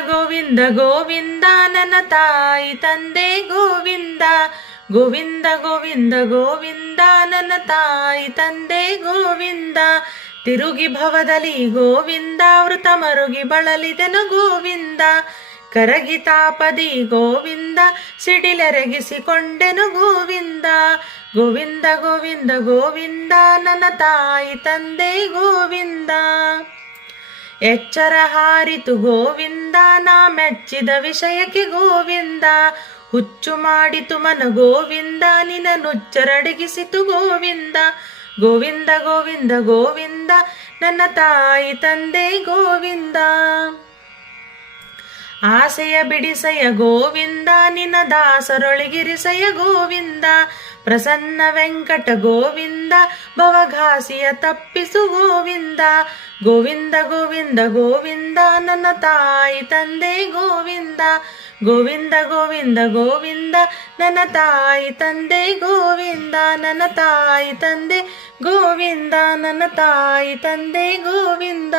ಗೋವಿಂದ ಗೋವಿಂದ ನನ್ನ ತಾಯಿ ತಂದೆ ಗೋವಿಂದ ಗೋವಿಂದ ಗೋವಿಂದ ಗೋವಿಂದ ನನ್ನ ತಾಯಿ ತಂದೆ ಗೋವಿಂದ ತಿರುಗಿ ಭವದಲ್ಲಿ ಗೋವಿಂದ ವೃತ ಮರುಗಿ ಬಳಲಿದೆನು ಗೋವಿಂದ ಕರಗಿ ತಾಪದಿ ಗೋವಿಂದ ಸಿಡಿಲೆರಗಿಸಿಕೊಂಡೆನು ಗೋವಿಂದ ಗೋವಿಂದ ಗೋವಿಂದ ಗೋವಿಂದ ನನ್ನ ತಾಯಿ ತಂದೆ ಗೋವಿಂದ ಎಚ್ಚರ ಹಾರಿತು ಗೋವಿಂದ ನಾ ಮೆಚ್ಚಿದ ವಿಷಯಕ್ಕೆ ಗೋವಿಂದ ಹುಚ್ಚು ಮಾಡಿತು ಮನ ಗೋವಿಂದ ನಿನ ನುಚ್ಚರಡಗಿಸಿತು ಗೋವಿಂದ ಗೋವಿಂದ ಗೋವಿಂದ ಗೋವಿಂದ ನನ್ನ ತಾಯಿ ತಂದೆ ಗೋವಿಂದ ಆಸೆಯ ಬಿಡಿಸಯ ಗೋವಿಂದ ನಿನ್ನ ದಾಸರೊಳಗಿರಿಸಯ ಗೋವಿಂದ ಪ್ರಸನ್ನ ವೆಂಕಟ ಗೋವಿಂದ ಭವಘಾಸಿಯ ತಪ್ಪಿಸು ಗೋವಿಂದ ಗೋವಿಂದ ಗೋವಿಂದ ಗೋವಿಂದ ನನ್ನ ತಾಯಿ ತಂದೆ ಗೋವಿಂದ ಗೋವಿಂದ ಗೋವಿಂದ ಗೋವಿಂದ ನನ್ನ ತಾಯಿ ತಂದೆ ಗೋವಿಂದ ನನ್ನ ತಾಯಿ ತಂದೆ ಗೋವಿಂದ ನನ್ನ ತಾಯಿ ತಂದೆ ಗೋವಿಂದ